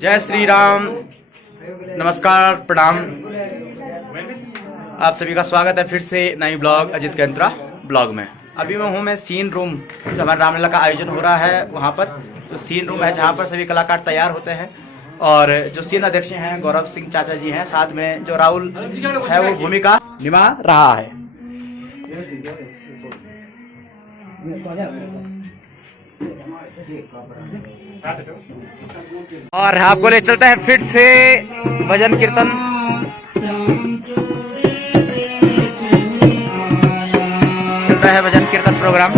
जय श्री राम। नमस्कार, प्रणाम। आप सभी का स्वागत है फिर से नई ब्लॉग अजित कैंत्रा ब्लॉग में। अभी मैं सीन रूम, जो हमारे रामलीला का आयोजन हो रहा है वहाँ पर जो सीन रूम है, जहाँ पर सभी कलाकार तैयार होते हैं और जो सीन अध्यक्ष हैं गौरव सिंह चाचा जी हैं, साथ में जो राहुल है वो भूमिका निभा रहा है। और आपको ले चलते हैं फिर से भजन कीर्तन। चलता है भजन कीर्तन प्रोग्राम।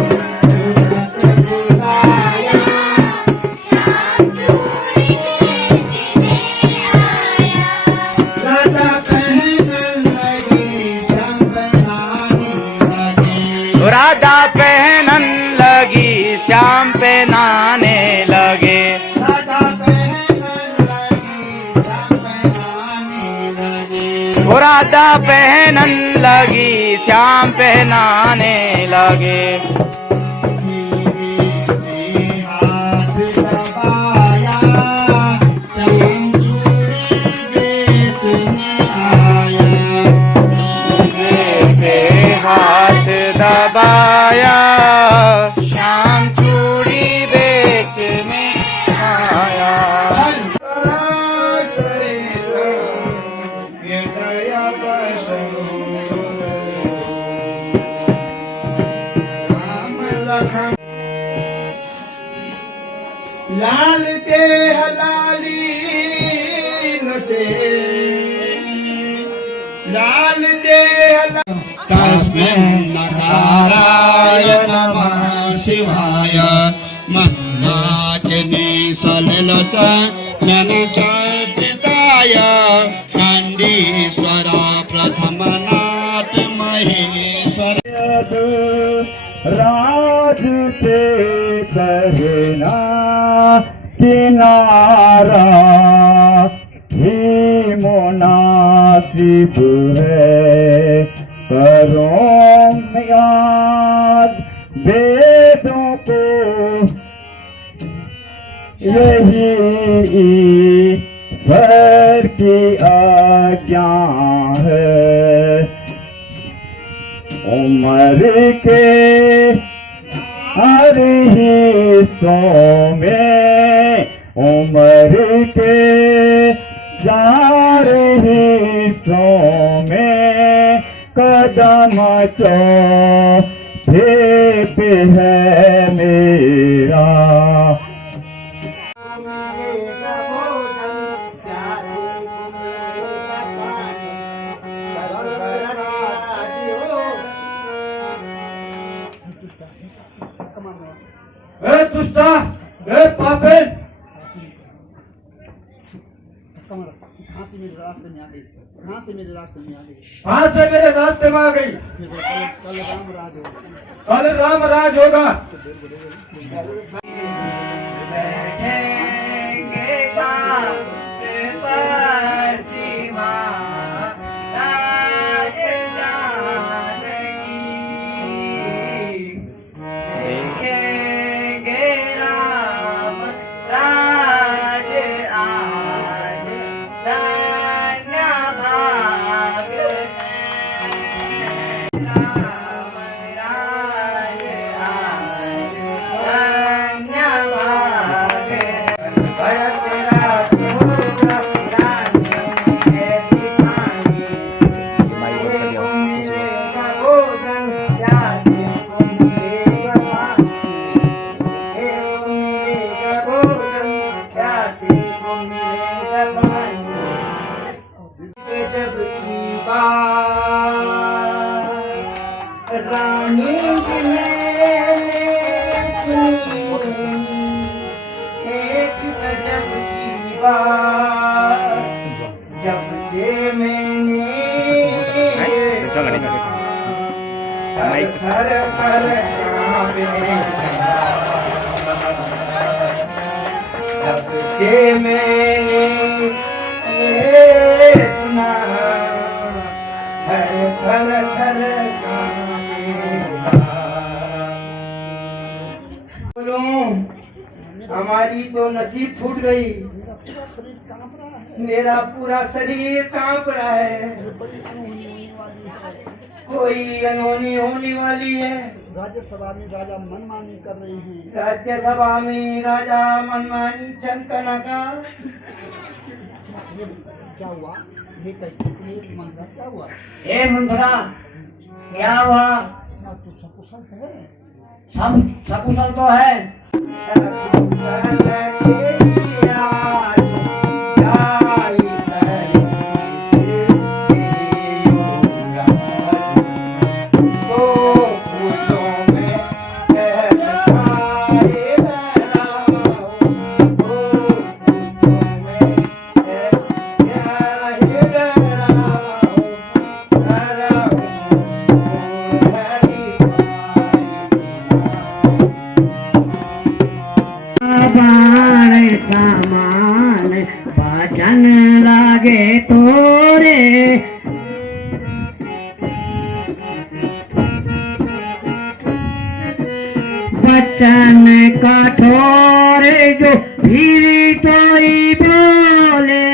राधा पहनन लगी श्याम पे नाने लगे। राधा पहनन लगी श्याम पहनाने लगे। हाथ दबाया श्याम चूड़ी बेचने आया। लाल के हलाली नसे लाल के तस्मै नारायण नमः शिवाय मंगलाचने सललचन चर्चिताय खंडीश्वरा प्रथमनाथ महेश्वर राज से कहना किनारा ही मुनासिब है। करो याद वेदों को यही ईश्वर की आज्ञा है। उम्र के हर हिस्सों में उम्र के चार हिस्सों में कदम चौथे पे है मेरा। दुष्टा पापिन, कहाँ से मेरे रास्ते में आ गई? कहाँ से मेरे रास्ते में आ गई? कहाँ से मेरे रास्ते में आ गई? कल राम राज होगा। रानी एक गजब की बात जब से मैंने जब से मैंने सुना थर थर थर हमारी तो नसीब फूट गई। पूरा शरीर कांप रहा है। मेरा पूरा शरीर कांप रहा है। ये बड़ी अनहोनी होने वाली है। कोई अनहोनी होने वाली है। राज्यसभा में राजा मनमानी कर रहे हैं। राज्यसभा में राजा मनमानी चमकना का। ये क्या हुआ? ये कैसे मंत्रा क्या हुआ? हे मंथरा, क्या हुआ? तू सकुशल है? सब सकुशल तो है। भजन लागे तोरे बचन कठोर जो फिर कोई बोले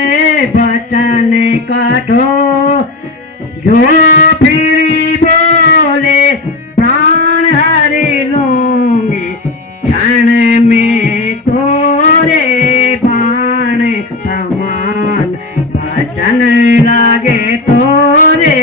बचन कठोर जो फिर बोले प्राण हरि लूंगी क्षण में तोरे बाण समान भजन लागे तोरे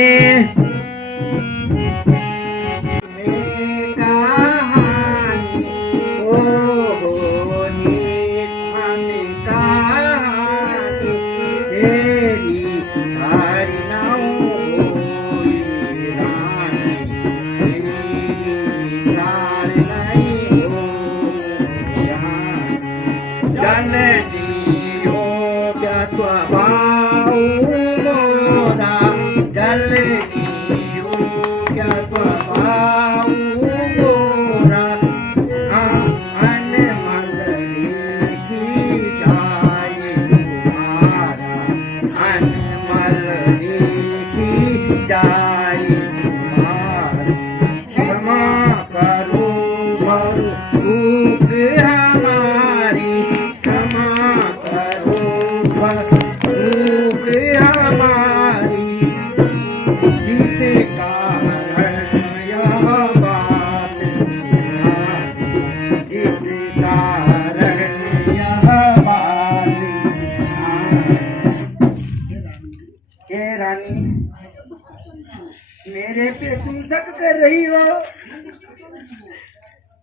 मेरे पे तुम शक कर रही हो?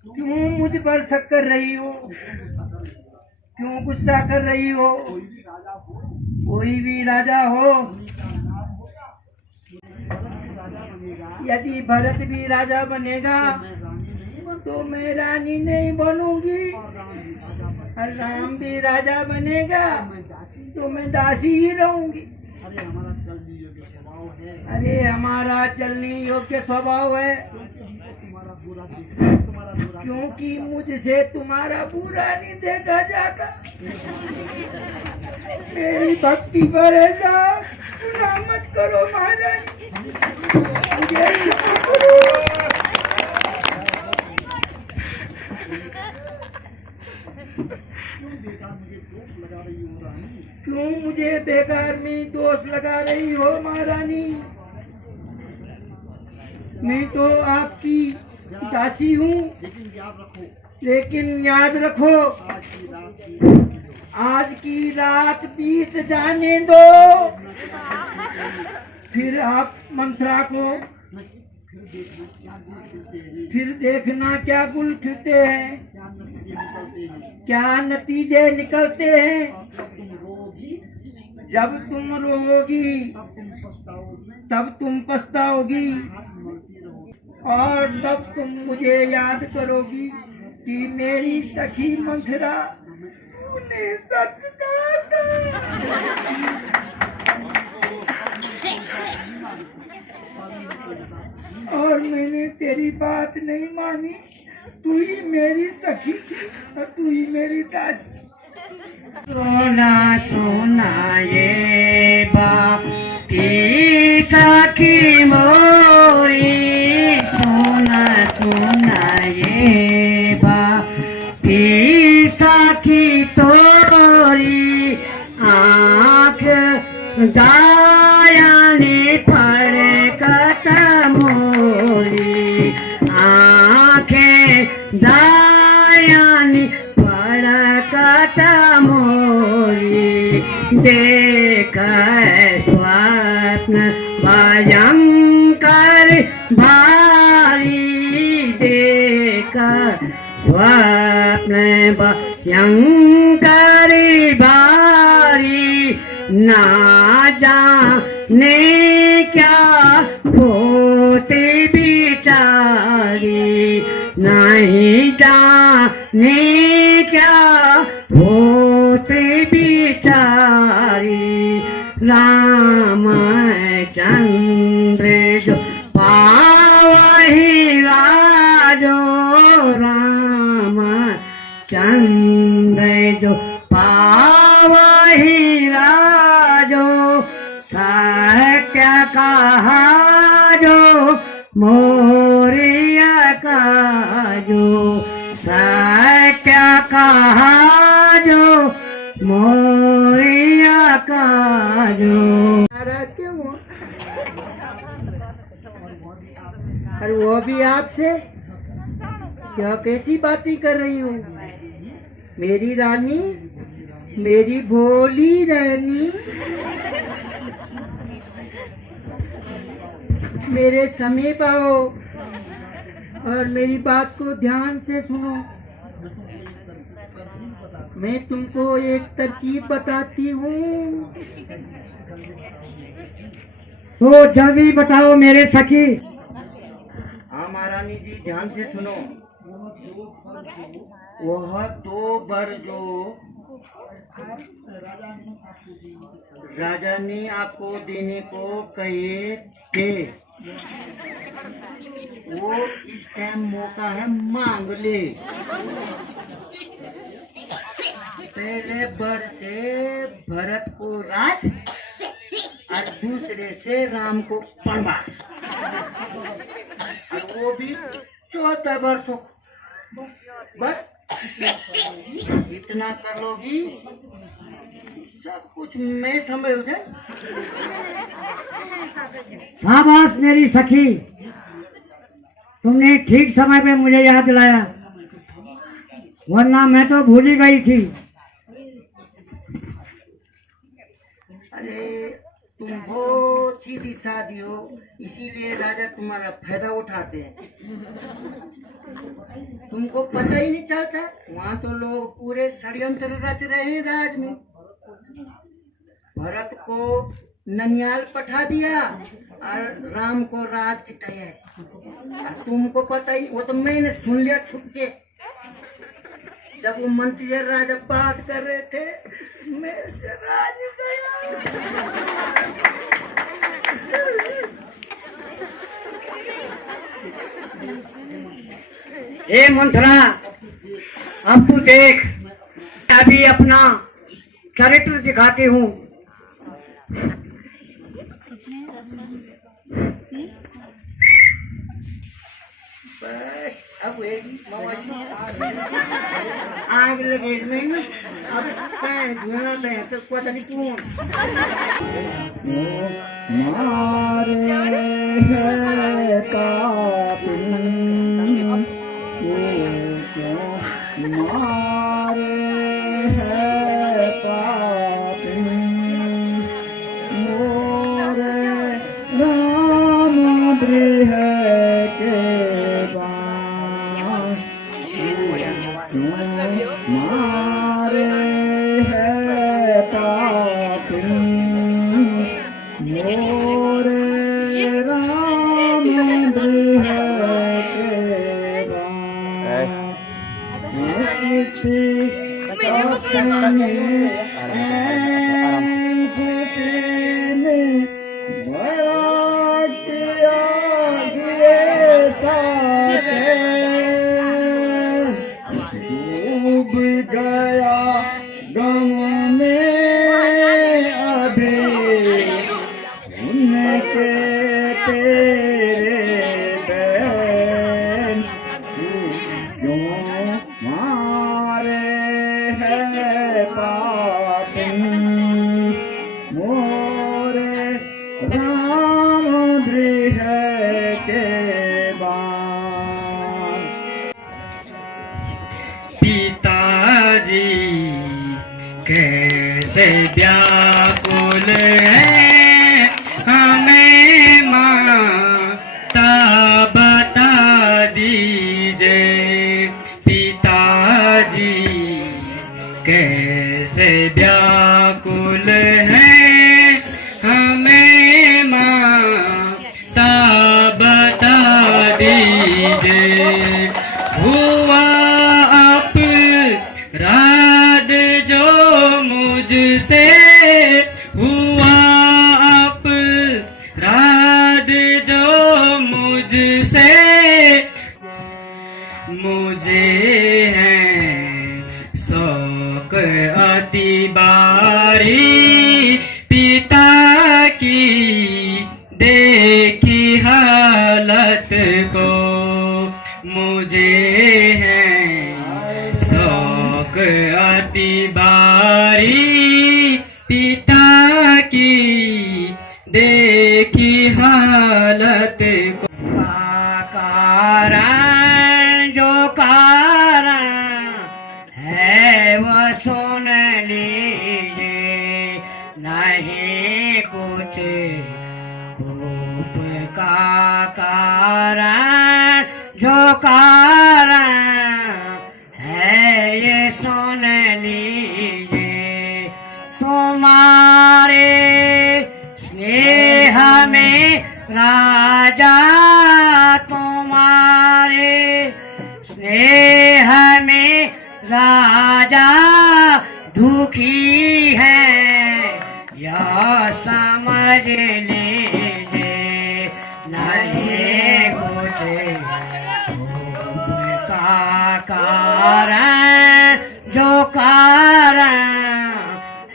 क्यों मुझ पर शक कर रही हो? क्यों गुस्सा कर रही हो? कोई भी राजा हो, यदि भरत भी राजा बनेगा तो मैं रानी नहीं बनूंगी, और राम भी राजा बनेगा तो मैं दासी ही रहूंगी। अरे हमारा चलने योग्य स्वभाव है, क्योंकि मुझसे तुम्हारा बुरा नहीं देखा जाता। मेरी भक्ति पर ऐसा मत करो महारानी, क्यों मुझे बेकार में दोष लगा रही हो महारानी? मैं तो आपकी दासी हूँ, लेकिन याद रखो आज की रात बीत जाने दो, फिर आप मंत्रा को फिर देखना क्या गुल खिलते हैं, क्या नतीजे निकलते हैं। जब तुम रोगी तब तुम पछताओगी, और तब तुम मुझे याद करोगी कि मेरी सखी मंथरा तूने सच कहा था। और मैंने तेरी बात नहीं मानी, तू ही मेरी सखी और तू ही मेरी दासी। सोना सोना ये बात की सखी मोरी, सोना सोना ये बात की सखी तोरी, दयानी फड़कत मोरी आंखें दयानी फड़कत मोरी देख स्वप्न भयंकर भारी देख स्वप्न भयंकर भारी ना जाने क्या होती बिचारी नहीं जाने क्या होती बिचारी रामचंद्र जो पावहि राजो रामचंद्र जो पावहि राजो सत्य कहा जो मोरिया का जो सत्य कहा जो मोरिया का जो अरे वो भी आपसे क्या कैसी बातें कर रही हूँ मेरी रानी मेरी भोली रानी मेरे समीप आओ और मेरी बात को ध्यान से सुनो मैं तुमको एक तरकीब बताती हूँ तो जल्दी बताओ मेरे सखी हाँ महारानी जी ध्यान से सुनो वह 2 बर जो राजा ने आपको देने को कहे थे वो इस टाइम मौका है मांग ले पहले बर से भरत को राज और दूसरे से राम को वनवास और वो भी 14 वर्षों बस इतना कर लोगी सब कुछ मैं संभल जाए शाबाश मेरी सखी तुमने ठीक समय पे मुझे याद दिलाया वरना मैं तो भूल ही गई थी अरे तुम बहुत सीधी सादी हो इसीलिए राजा तुम्हारा फायदा उठाते हैं तुमको पता ही नहीं चलता वहाँ तो लोग पूरे षड्यंत्र रच रहे हैं राज में भरत को ननियाल पठा दिया और राम को राज की तैयारी तुमको पता ही वो तो मैंने सुन लिया छुप के जब वो मंत्री राजा बात कर रहे थे मेरे से राज गया हे मंथरा अब तू देख अभी अपना चरित्र दिखाती हूँ अब आग लगे में ना अब पैर धुना दे तो पता नहीं कौन मारे है कापिन मारे है कापिन मोरे राम ब्रिह के मारे है पापिन मोरे राम ब्रिह के डूब गया गम में अभी उनके तेरे बैन क्यों मारे है पापिन मोरे जी कैसे व्याकुल है हमें माता बता दीजिए पिताजी कैसे व्याकुल है हमें माता बता दीजिए हुआ अपराध जो मुझसे हुआ अपराध जो मुझसे मुझे है शौक अति बारी पिता की देखी हालत को मुझे है शौक अति बारी पिता की देखी हालत को कारण जो कारण है वह सुन लीजिए नहीं कुछ रूप का कारण जो कारण है ये सुन लीजिए तुम्हारे स्नेह में राजा तुम्हारे स्नेह में राजा दुखी है यह समझ लीजिए नहीं कुछ रूप का कारण जो कारण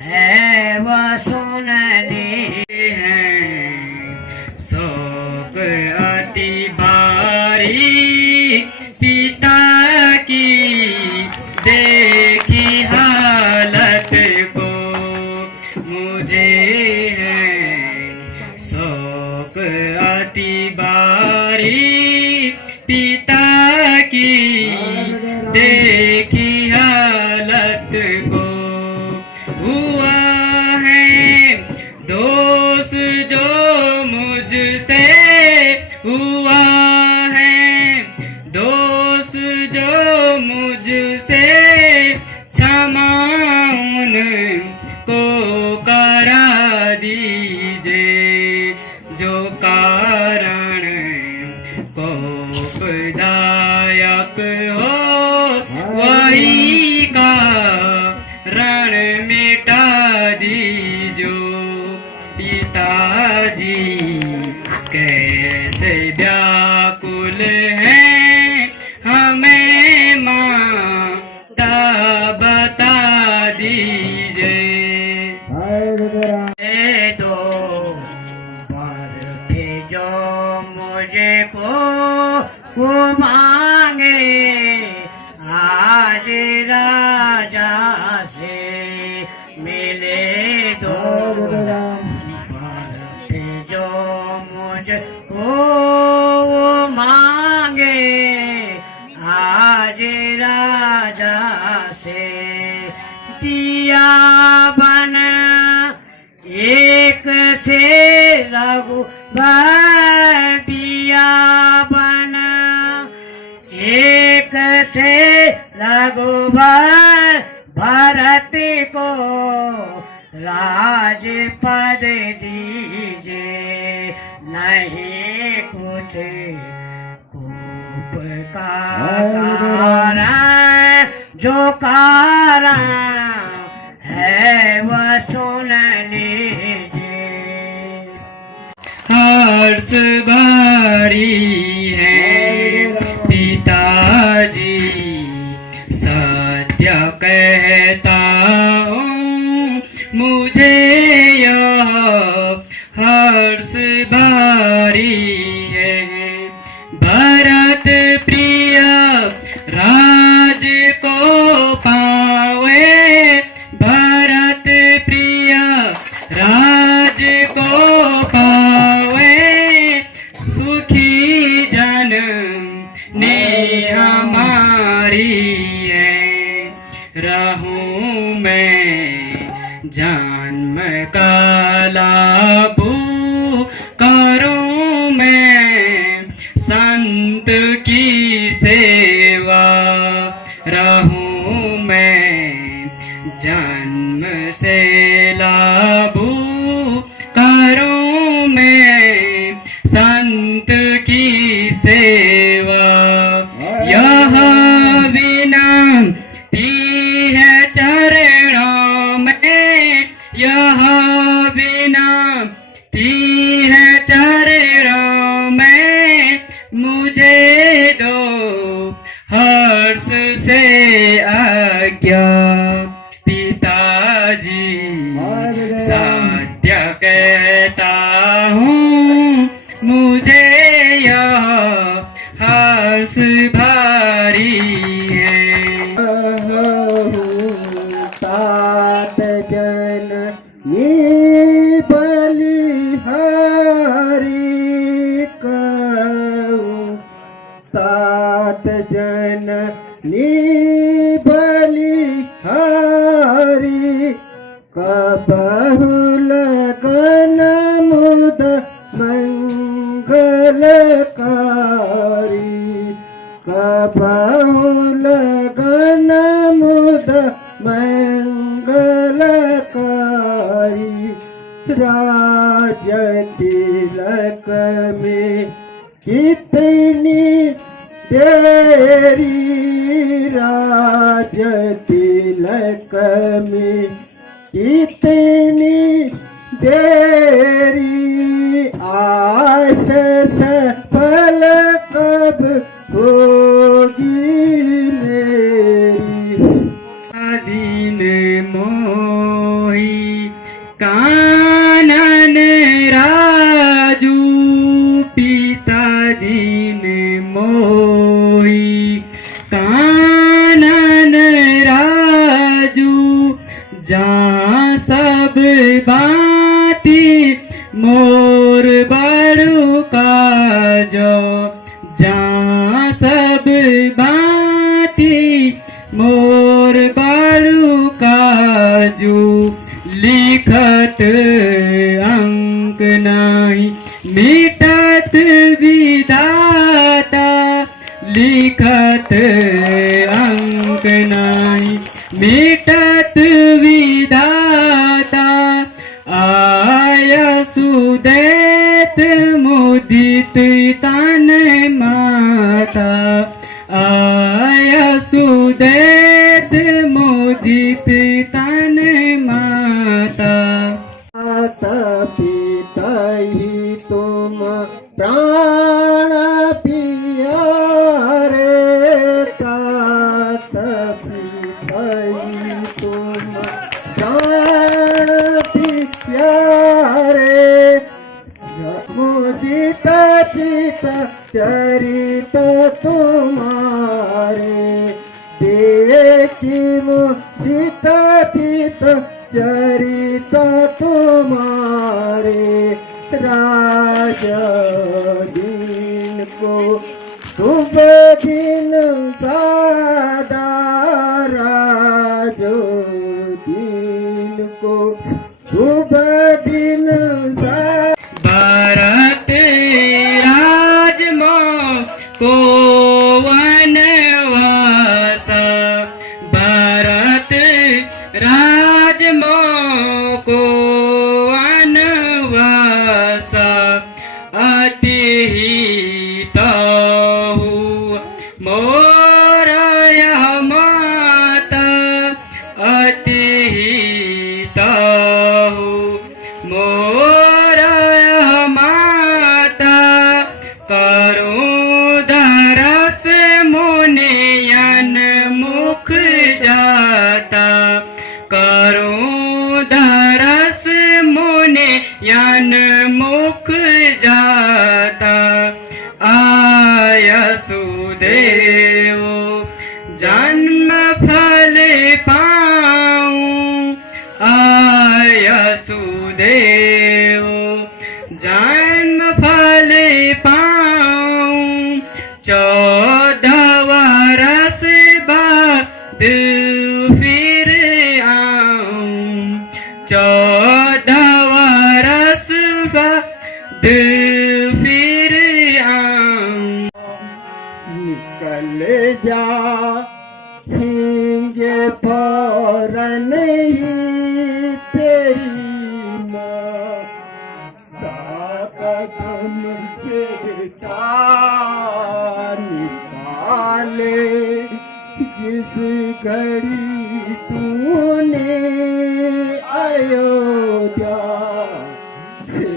है वह सुन लीजिए शौक अति बारी पिता की देखी हालत को मुझे है शौक अति बारी पिता की देखी हालत को हुआ है दोष जो मुझसे हुआ है दोष जो मुझसे क्षमा उनको करा दीजिए जो कारण कोपदायक हो वही कारण मिटा दीजो पिताजी कैसे व्याकुल है हमें माता बता दीजिए दो पर भेजो मुझे को वो मांगे आज राजा से मिले दो जो मुझको वो मांगे आज राजा से दिया बन एक से रघुबर दिया बन एक से रघुबर भरत को राज पद दीजिए नहीं कुछ कोप का कारण जो कारण है वह सुन लीजिए हर्ष भरी है पिताजी सत्य कहता हूँ मुझे यह हर्ष भारी है भरत प्रिय राज को पावे भरत प्रिय राज को पावे रहूं मैं जन्म काला भू करूं मैं संत की सेवा रहूं मैं जन्म से लाभू करूं मैं संत की सेवा यह विनती है चरणों में यह विनती है चरणों में मुझे दो हर्ष से आज्ञा पिताजी सत्य कहता हूँ मुझे यह हर्ष भारी है तात जन बलिहारी कहूँ तात जन बलिहारी कबहुल गन मुद मंगलकारी कबहुल गन मुद मंगलकारी राज तिलक में कितनी देरी राज तिलक में कितनी देरी आस सफल कब होगी मेरी दीन मोही कानन राजू पिता दीन मोही कानन राजू जहाँ सब बाती मोर बड़ू का जो जहाँ सब बाती मोर बड़ू काजू लिखत अंक नहीं मिटत विधाता लिखत अंक नहीं मिटत विधाता आय सुदेत मुदित तन माता आय सुदेत मुदित तन माता माता पिता ही तुम प्राण प्यारे माता पिता ही तुम प्राण प्यारे मुदित चित चरित तुम्हारे देखी मुदित चित चरित तुम्हारे राज दिन को शुभ दिन दादा राज दिन को शुभ दिन भरत राज को वनवास भरत राज को वनवास अति हित मोर यह माता अति हित मोर यह माता करो दरस मुनियन मुख जाता करो दरस मुनियन मुख जाता आय सुदेव जन्म फल पाऊं आय सुदेव जन्म फल पाऊं 14 वर्ष बाद फिर 14 वर्ष बाद फिर आऊं। निकल जा हिंगे फौरन ही तेरी माता कदम बेटा निकाले जिस घड़ी तूने अयोध्या से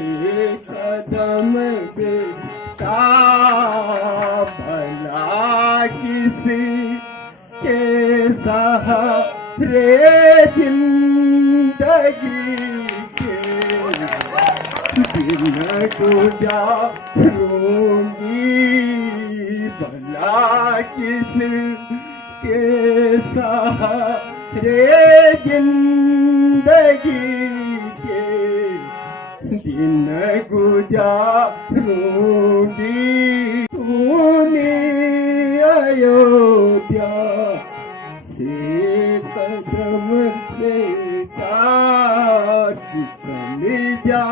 कदम बेटा भला किसी के सहारे जिंदगी के दिन गुजारूंगी भला किसी के सहारे जिंदगी के दिन गुजारूंगी तूने अयोध्या से कदम बेटा निकल जा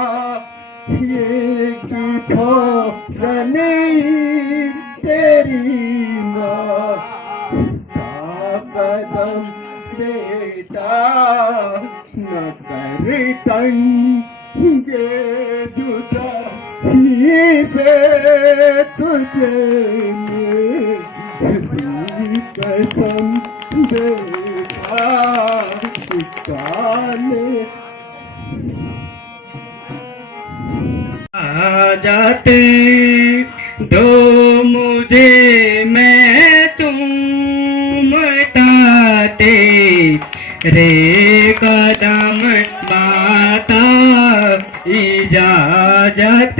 ये की फौरन तेरी माँ कदम बेटा न कर तंगे जुदा से तुझे मेरी कसम बेटा काले आ जाते दो मुझे मैं चूमताते रे कदम माता इजाजत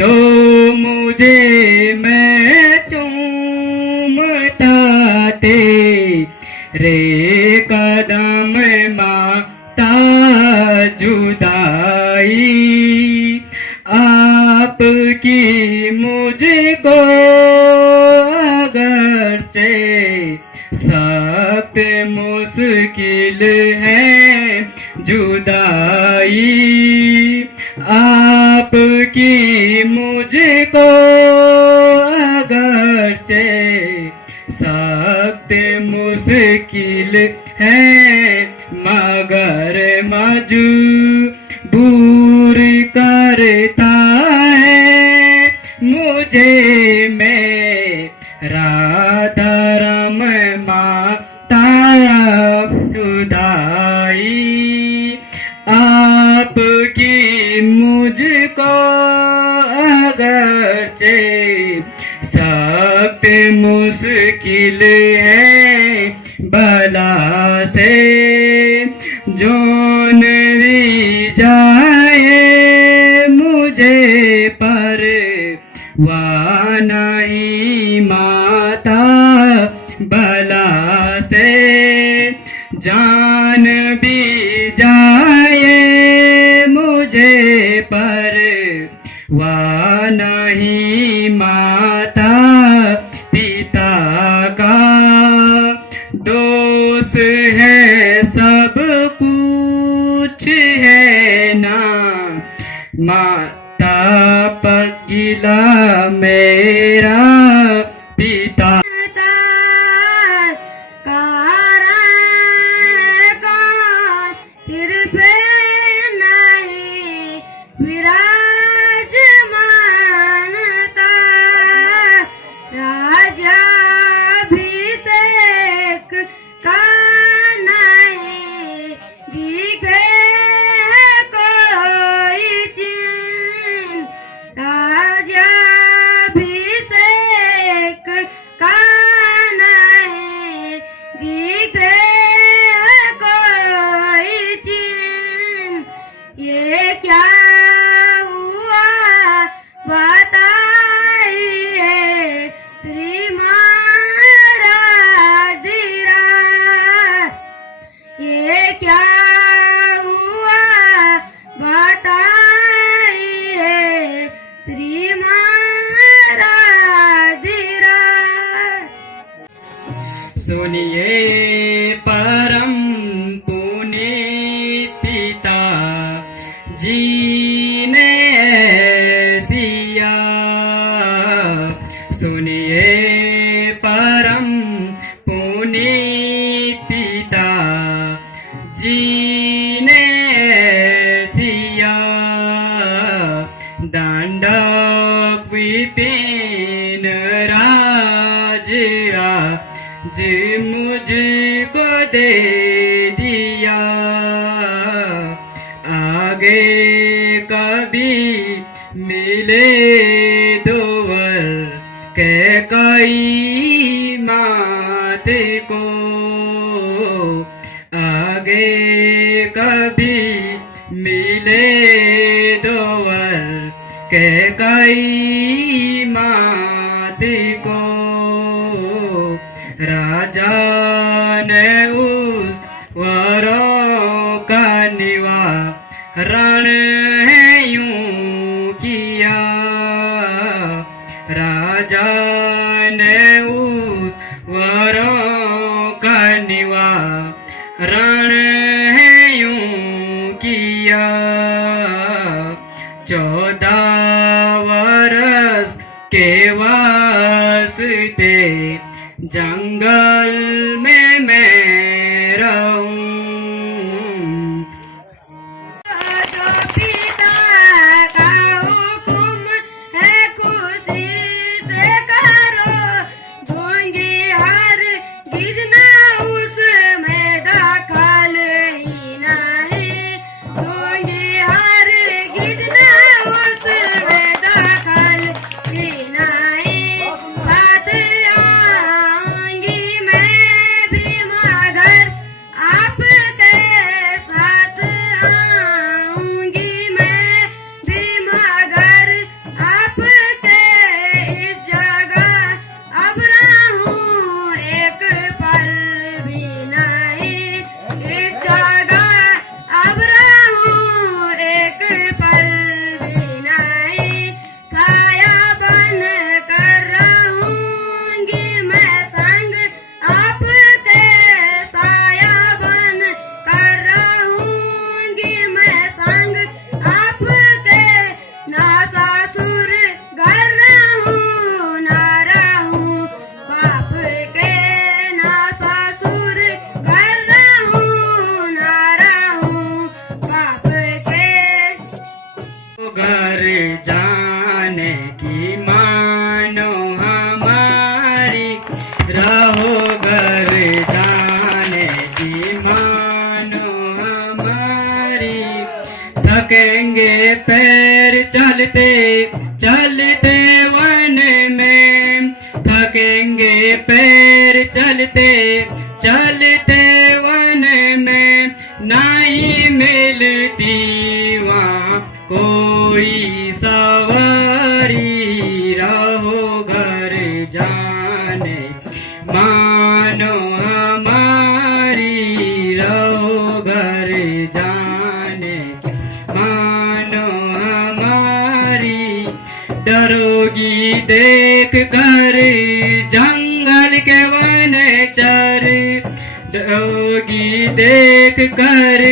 दो मुझे मैं चूमताते रे कदम माता जुदाई आपकी मुझको अगरचे सख्त मुश्किल है जुदाई आपकी मुझको अगरचे सख्त मुश्किल है मगर मजबूर करता है मुझे मेरा धर्म माता जुदाई आपकी मुझको अगरचे सख्त मुश्किल है बला से जोन भी जाए मुझे पर वह नहीं माता बला से जान भी जाए मुझे पर वह नहीं माता पिता का दोष है सब कुछ है ना माता पर गिला मेरा पिता सुनिए परम पुनीत जीने सिया दांडक विपिन राज आज मुझको दे दिया, आगे कभी मिले दोवर के कई मात को, आगे कभी मिले दोवर के कई मात को। राजा ने उस वरों का निवारण है यूं किया, राजा ने उस वरों का निवारण है यूं किया। 14 वर्ष के वास्ते जंगल में मैं रहूं। जो पिता का हुक्म है खुशी से करो, दूंगी हर गिजना उसमें दखल ही नहीं, दूंगी हर गिजना उसमें दखल ही नहीं। साथ आऊंगी मैं भी मगर आपके साथ आऊंगी मैं भी मगर आपके इस जगह अब रहूं एक पल भी नहीं, इस जगह अब रहूं एक पल भी नहीं। साया बन कर रहूंगी मैं संग आपके, साया बन कर रहूंगी मैं संग आपके। ना ससुर घर रहूं ना रहूं बाप के, ना ससुर घर रहूं ना रहूं बाप के। घर जाने की मानो हमारी, रहो घर जाने की मानो हमारी। थकेंगे पैर चलते चलते वन में, थकेंगे पैर चलते चलते वन में। नहीं मिलती वहाँ कोई सवारी, रहो घर जाने मानो हमारी, रहो घर जाने मानो हमारी। डरोगी देख कर जंगल के वनचर, डरोगी देख कर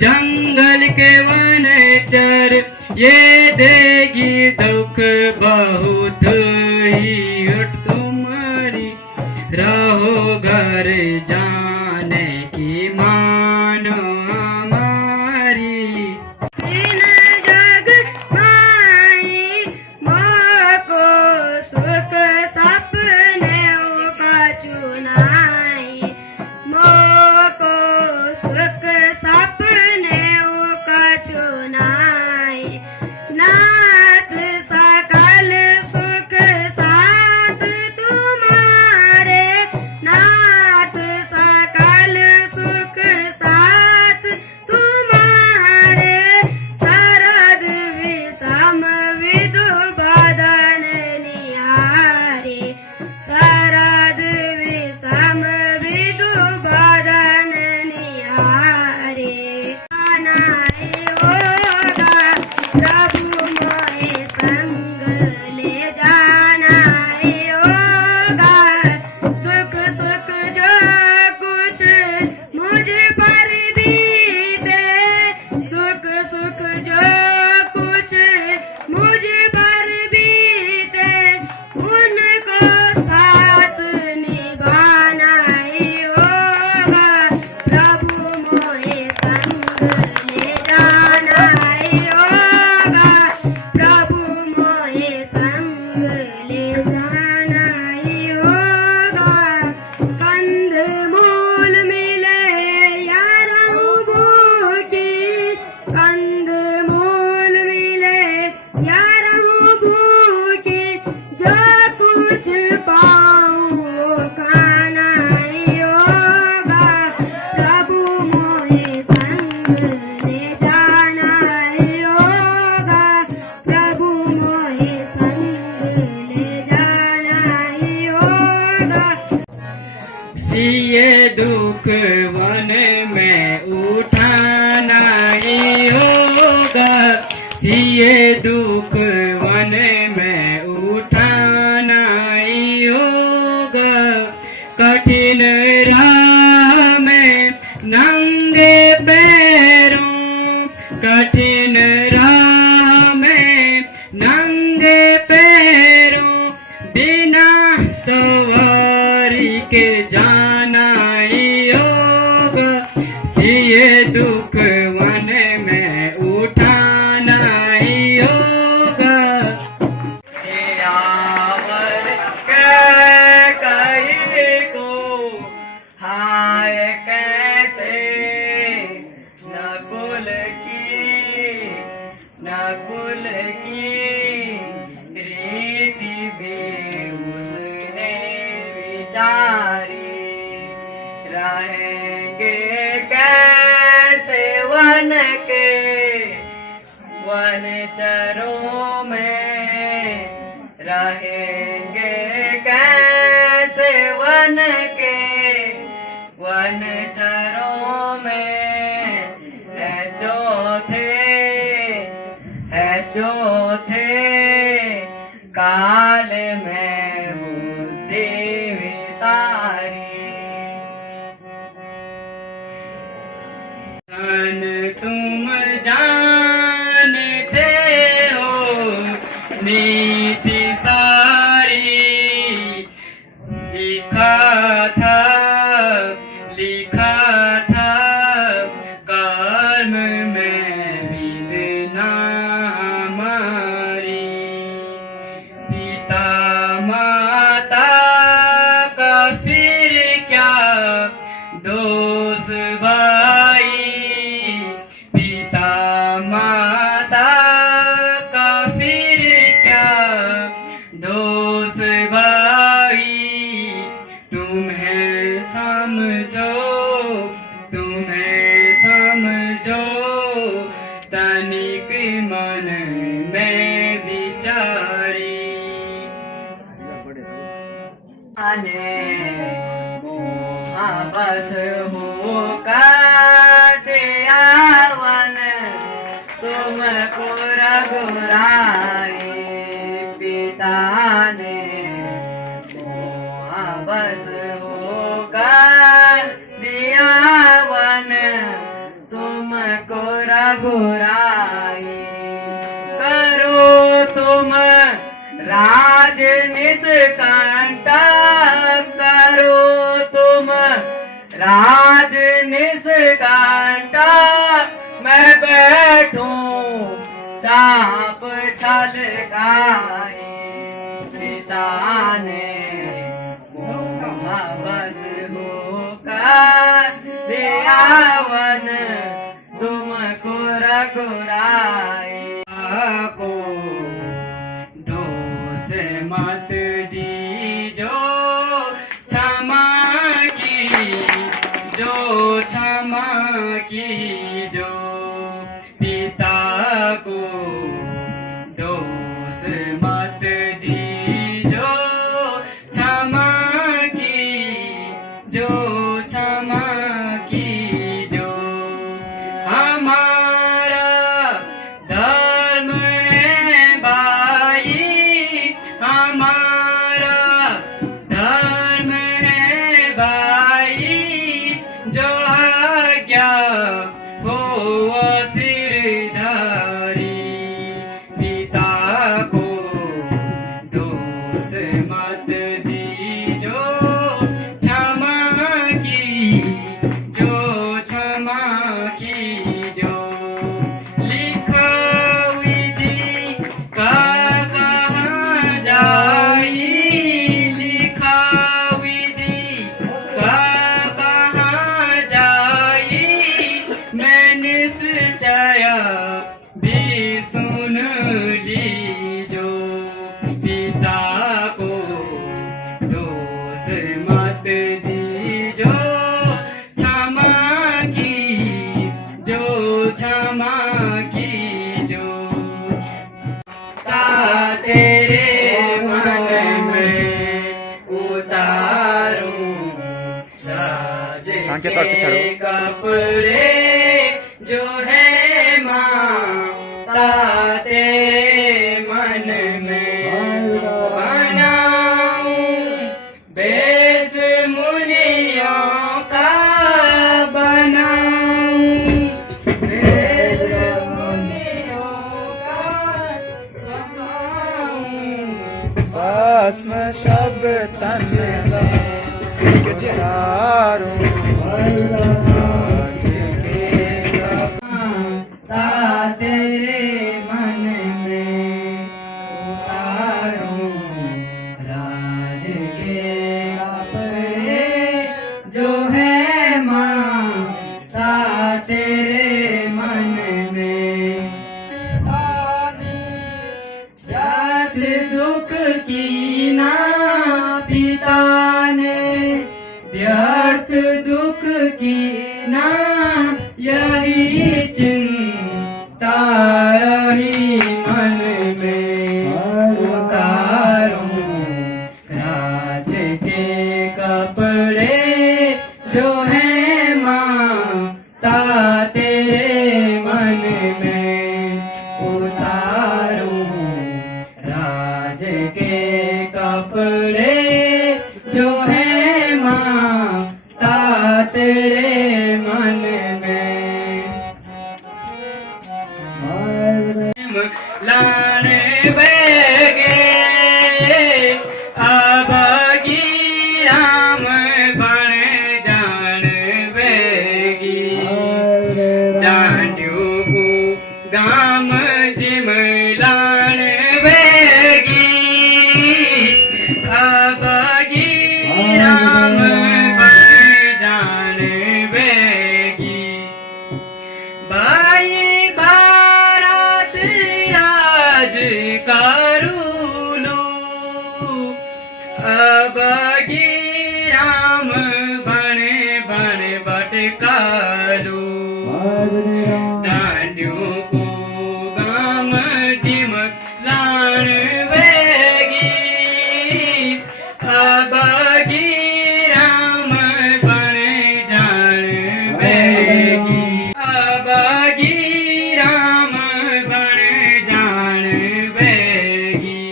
जंगल के वनचर। ये देगी दुख बहुत ही तुम्हारी, रहो घर जाने की मानो हमारी। इन जग माई मोको सुख सपने का चुनाई, मोको सुख सपने का चुनाई। नाथ सकल सुख साथ तुम्हारे नंगे पैरों कठिन राह में, नंगे पैरों बिना सवारी के जाना ही होगा, सिए दुख वन में उठाना ही होगा। यावर के कहीं को हाय कैसे नकुल की रीति भी उसने विचारी, रहेंगे कैसे वन चरों में, रहेंगे कैसे वन चरों में, है चौथे काल में बुद्धि विसारी। तुम जानते हो नीति सारी, लिखा था कर्म में विदना हमारी, पिता माता का फिर क्या दोष भाई, पिता माता का फिर क्या दोष भाई, तुम्हें समझो तनिक मन में विचारी, बस हो काटियावन तुमको रघुराई, पिता ने बस हो काटियावन तुमको रघुराई, करो तुम राज निष्कंठा, करो तुम राज निष्कंठा, मैं बैठूं चाप छलकाए, पिता ने बस होकर दियावन तुमको रघुराई, को दोष मत दीजो क्षमा कीजो, पिता को दोष मत दीजो क्षमा कीजो, हमारा धर्म है भाई, हमारा धर्म है भाई, जो आज्ञा हो सिरधारी, पिता को दोष मत दीजो क्षमा कीजो, लिखा विधि का कहाँ जाई, लिखा विधि का कहाँ जाई, मैं निश्चय भी सुन लीजो, पिता को दोष मत दीजो क्षमा कीजो, तेरे मन में उतारूं के तौर पे चढ़ो। कपड़े जो है माता तेरे मन में बनाऊं, बेस मुनियों का बनाऊं, भस्म सब तन में उतारूं राज के ता तेरे मन में उतारूं राज के कपड़े जो है माता तेरे मन में व्यर्थ दुख की ना पिता ने व्यर्थ दुख की ना यही चिंता रही मन में उतारूं राज के कपड़े जो है माता तेरे मन में उतारूं राज के कपड़े जो है माता तेरे मन में लाने बेगे अब राम बन जान बेगी डांडियों को गाम जिम लान बेगी अब राम बन जान बेगी भाई भारत राज करूलू अब राम बने बने भटकालू डांडियों को गाम जिम लान बेगी अब राम बने जान बेगी अब राम बने जान बेगी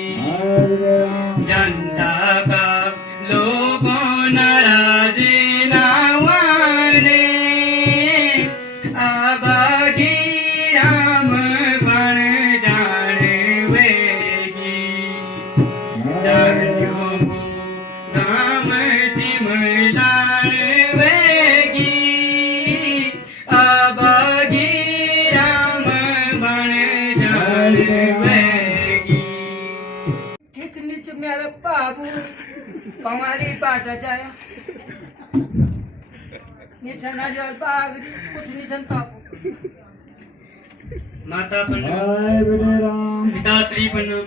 जनता का लोगों नाराजी ना माने अब राम बन जाने बेगी डांडियों को नाम जिम लान बेगी अब राम बन जाने बेगी ठीक नीचे मेरा बाबू हमारी बाट जाए नीचे न जाए बाग कुछ नीचे तापू माता प्रणाम पिताश्री प्रणाम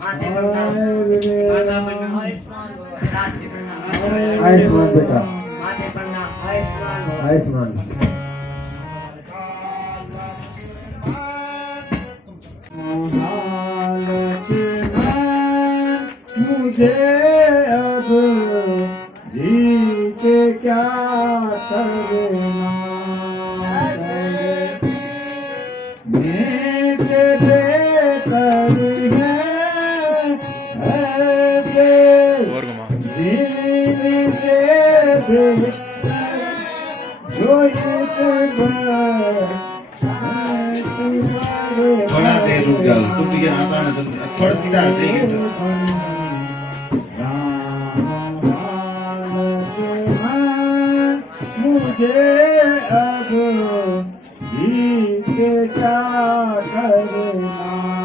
माता प्रणाम माता प्रणाम पिताश्री प्रणाम आयुष्मान बेटा माता प्रणाम आयुष्मान आयुष्मान मुझे अब जी के क्या करना मेरे बेहतर है ऐसे जीने से जो थोड़ा देर रुक जाओ तो तुझे आता है तो थोड़ा किधर देंगे मुझे अब जी के क्या करना